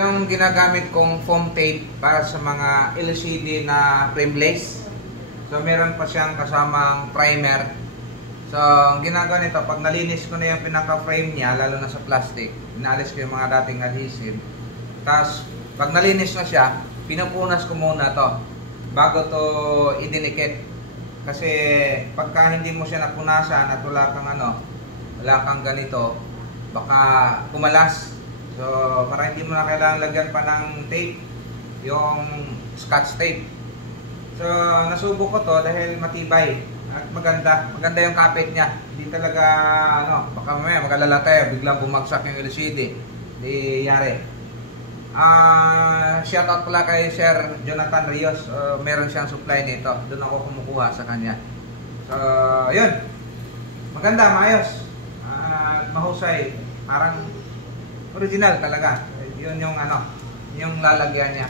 Yung ginagamit kong foam tape para sa mga LCD na frameless. So meron pa siyang kasamang primer. So ang ginagawa nito, pag nalinis ko na yung pinaka-frame niya, lalo na sa plastic, inalis ko yung mga dating adhesive. Tapos pag nalinis na siya, pinupunas ko muna to bago to idinikit. Kasi pagka hindi mo siya napunasan at wala kang ganito, baka kumalas. So, para hindi mo na kailangan lagyan pa ng tape, yung scotch tape. So, nasubok ko to dahil matibay at maganda. Maganda yung kapit niya. Hindi talaga, baka mamaya mag-alala tayo, biglang bumagsak yung LCD. Hindi yari. Shoutout pala kay Sir Jonathan Rios. Meron siyang supply nito. Doon ako kumukuha sa kanya. So, yun. Maganda, maayos. At mahusay. Parang original talaga. Yun yung yung lalagyan niya.